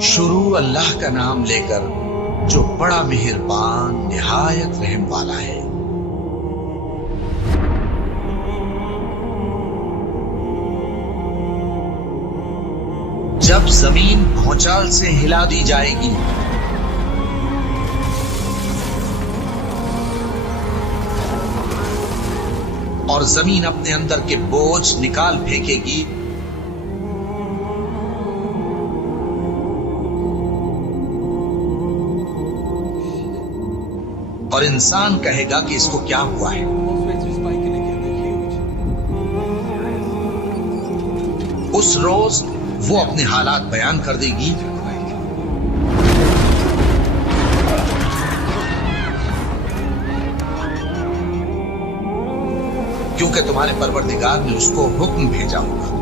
شروع اللہ کا نام لے کر جو بڑا مہربان نہایت رحم والا ہے۔ جب زمین بھونچال سے ہلا دی جائے گی اور زمین اپنے اندر کے بوجھ نکال پھینکے گی اور انسان کہے گا کہ اس کو کیا ہوا ہے، اس روز وہ اپنے حالات بیان کر دے گی کیونکہ تمہارے پروردگار نے اس کو حکم بھیجا ہوگا۔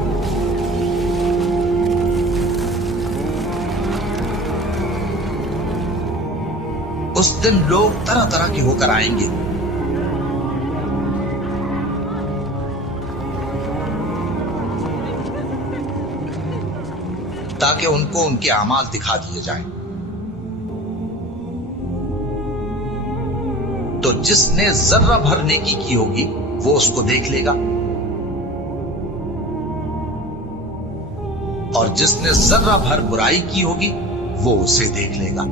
اس دن لوگ طرح طرح کے ہو کر آئیں گے، تاکہ ان کو ان کے اعمال دکھا دیے جائیں۔ تو جس نے ذرہ بھر نیکی کی ہوگی وہ اس کو دیکھ لے گا، اور جس نے ذرہ بھر برائی کی ہوگی وہ اسے دیکھ لے گا۔